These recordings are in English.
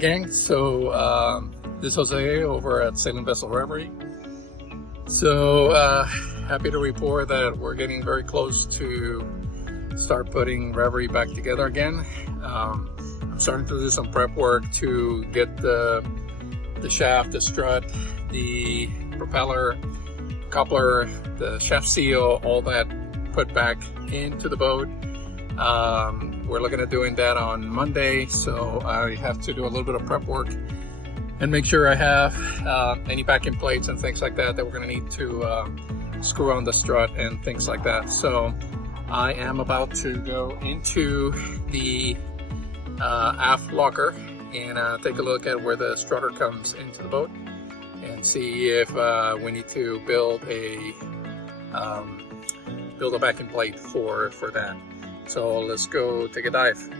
gang. So this is Jose over at Sailing Vessel Reverie. So happy to report that we're getting very close to start putting Reverie back together again. I'm starting to do some prep work to get the shaft, the strut, the propeller, coupler, the shaft seal, all that put back into the boat. We're looking at doing that on Monday, so I have to do a little bit of prep work and make sure I have any backing plates and things like that we're going to need to screw on the strut and things like that. So I am about to go into the aft locker and take a look at where the strutter comes into the boat and see if we need to build a backing plate for that. So let's go take a dive.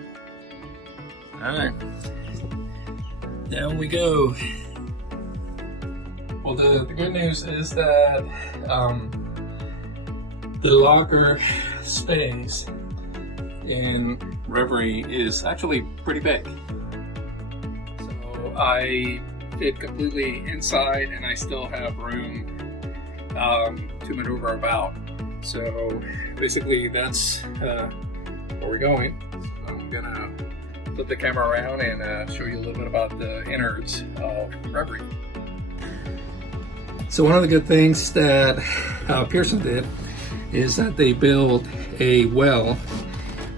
All right, down we go. Well, the good news is that the locker space in Reverie is actually pretty big. So I fit completely inside and I still have room to maneuver about. So basically that's where we're going. So I'm gonna flip the camera around and show you a little bit about the innards of Reverie. So one of the good things that Pearson did is that they built a well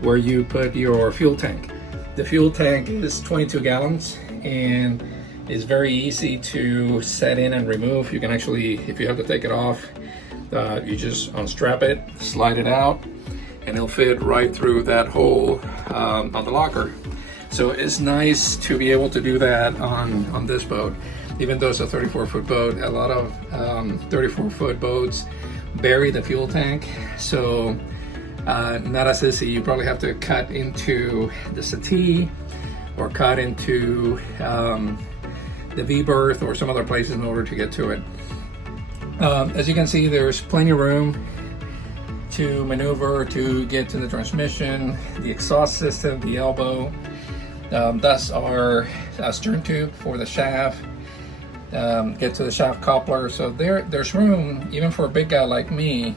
where you put your fuel tank. The fuel tank is 22 gallons and is very easy to set in and remove. You can actually, if you have to take it off, you just unstrap it, slide it out, and it'll fit right through that hole on the locker. So it's nice to be able to do that on this boat. Even though it's a 34-foot boat, a lot of 34-foot boats bury the fuel tank. So not as easy. You probably have to cut into the settee or cut into the V-berth or some other places in order to get to it. As you can see, there's plenty of room to maneuver to get to the transmission, the exhaust system, the elbow. That's our stern tube for the shaft. Get to the shaft coupler. So there's room, even for a big guy like me,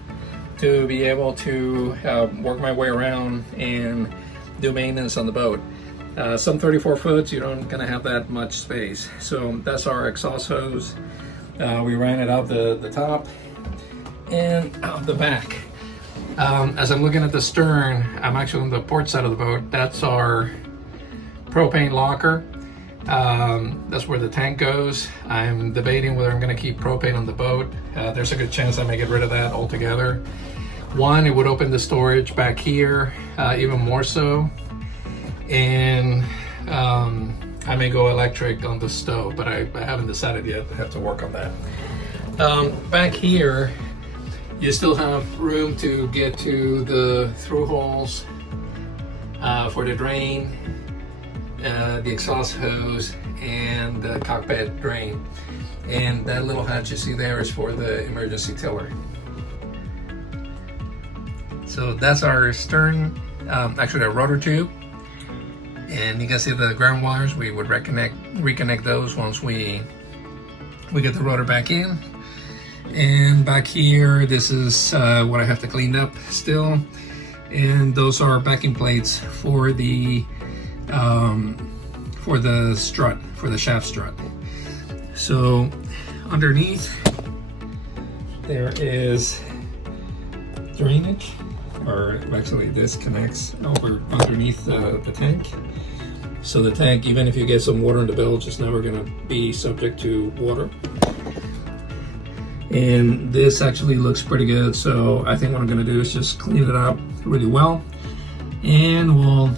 to be able to work my way around and do maintenance on the boat. Some 34 foots, you don't gonna have that much space. So that's our exhaust hose. We ran it out the top and out the back. As I'm looking at the stern, I'm actually on the port side of the boat. That's our propane locker. That's where the tank goes. I'm debating whether I'm going to keep propane on the boat. There's a good chance I may get rid of that altogether. One, it would open the storage back here even more so. And I may go electric on the stove, but I haven't decided yet. I have to work on that. Back here, you still have room to get to the through holes for the drain, the exhaust hose, and the cockpit drain. And that little hatch you see there is for the emergency tiller. So that's our stern, actually a rudder tube. And you can see the ground wires. We would reconnect those once we get the rudder back in. And back here, this is what I have to clean up still. And those are backing plates for the strut, for the shaft strut. So underneath there is drainage, or actually this connects over underneath the tank. So the tank, even if you get some water in the bilge, it's never going to be subject to water. And this actually looks pretty good, so I think what I'm going to do is just clean it up really well, and we'll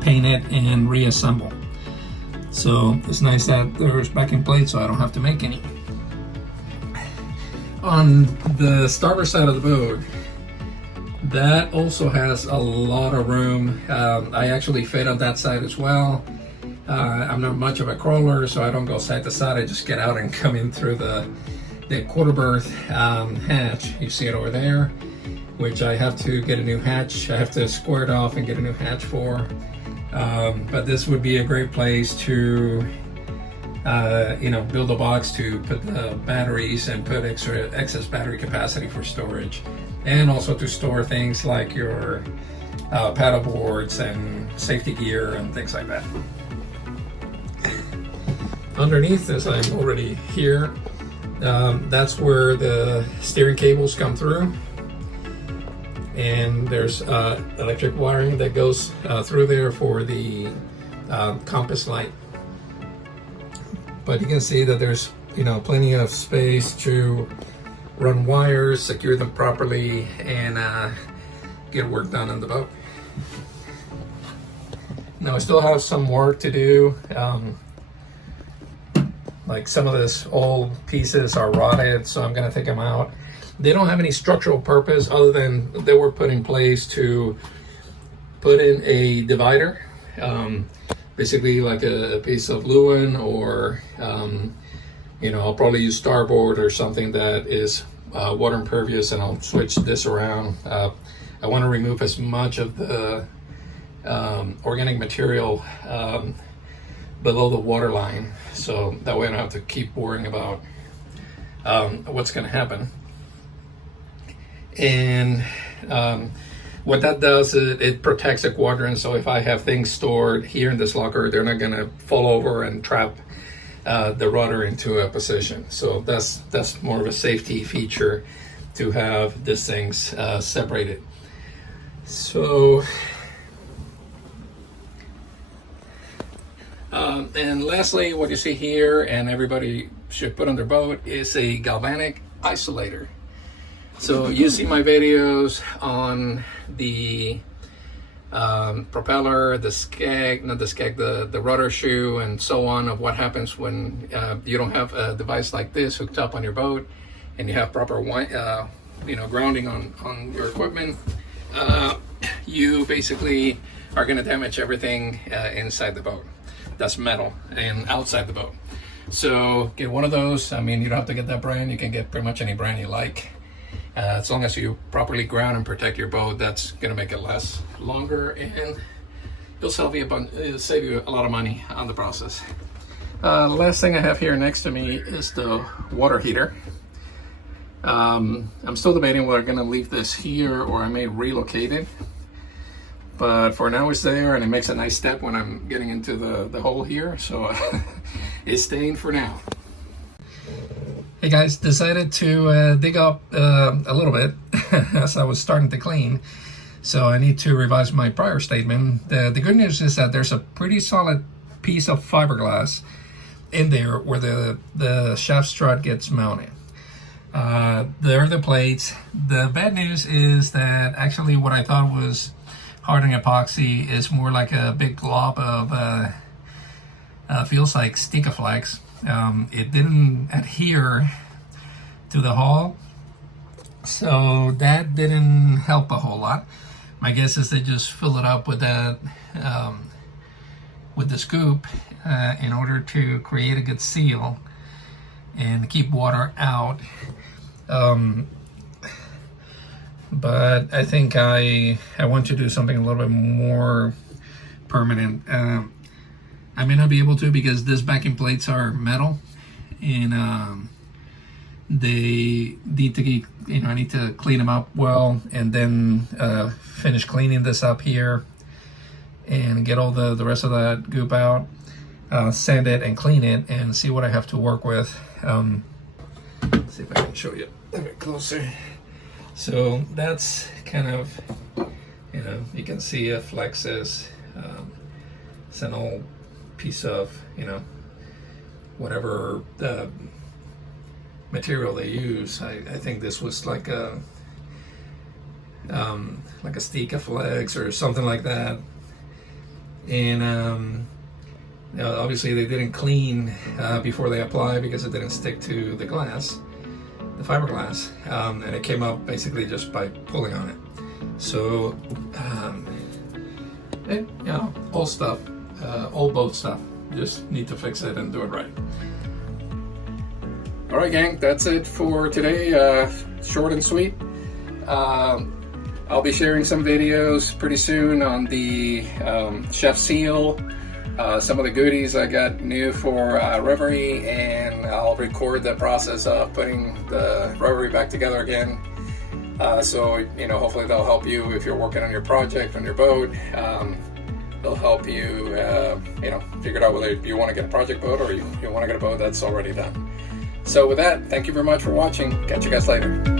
paint it and reassemble. So it's nice that there's backing plates, so I don't have to make any. On the starboard side of the boat, that also has a lot of room. I actually fit on that side as well. I'm not much of a crawler, so I don't go side to side. I just get out and come in through the quarter berth hatch. You see it over there, which I have to get a new hatch. I have to square it off and get a new hatch for. but this would be a great place to build a box to put the batteries and put excess battery capacity for storage, and also to store things like your paddle boards and safety gear and things like that. Underneath, as I'm already here, that's where the steering cables come through, and there's electric wiring that goes through there for the compass light. But you can see that there's plenty of space to run wires, secure them properly, and get work done on the boat. Now I still have some work to do. Like some of these old pieces are rotted, so I'm gonna take them out. They don't have any structural purpose other than they were put in place to put in a divider. Basically like a piece of Lewin, or I'll probably use starboard or something that is water impervious, and I'll switch this around. I want to remove as much of the organic material below the water line, so that way I don't have to keep worrying about what's going to happen. And what that does is it protects the quadrant, so if I have things stored here in this locker, they're not going to fall over and trap the rudder into a position. So that's more of a safety feature to have these things separated. So and lastly, what you see here, and everybody should put on their boat, is a galvanic isolator. So you see my videos on the propeller, the skeg, not the skeg, the rudder shoe, and so on, of what happens when you don't have a device like this hooked up on your boat, and you have proper grounding on your equipment. You basically are going to damage everything inside the boat that's metal and outside the boat. So get one of those. I mean, you don't have to get that brand. You can get pretty much any brand you like. As long as you properly ground and protect your boat, that's going to make it last longer, and it'll save you a lot of money on the process. The last thing I have here next to me is the water heater. I'm still debating whether I'm going to leave this here or I may relocate it. But for now it's there, and it makes a nice step when I'm getting into the hole here, so it's staying for now. Hey guys, decided to dig up a little bit as I was starting to clean, so I need to revise my prior statement. The good news is that there's a pretty solid piece of fiberglass in there where the shaft strut gets mounted. There are the plates. The bad news is that actually what I thought was hardening epoxy is more like a big glob of feels like Stinkaflex. It didn't adhere to the hull, so that didn't help a whole lot. My guess is they just fill it up with that with the scoop in order to create a good seal and keep water out. But I think I want to do something a little bit more permanent. I may not be able to, because these backing plates are metal, and they need to get, I need to clean them up well, and then finish cleaning this up here and get all the rest of that goop out, sand it and clean it, and see what I have to work with. Let's see if I can show you a bit closer. So that's kind of, you can see it flexes. It's an old piece of, whatever material they use. I think this was like a Stinkaflex or something like that. And obviously they didn't clean before they apply, because it didn't stick to the glass, the fiberglass, and it came up basically just by pulling on it. So old stuff, old boat stuff. Just need to fix it and do it right. All right, gang, that's it for today. Short and sweet. I'll be sharing some videos pretty soon on the Chef Seal, some of the goodies I got new for Reverie, and I'll record the process of putting the Reverie back together again. So, you know, hopefully they'll help you if you're working on your project, on your boat. They'll help you, you know, figure out whether you want to get a project boat or you want to get a boat that's already done. So with that, thank you very much for watching. Catch you guys later.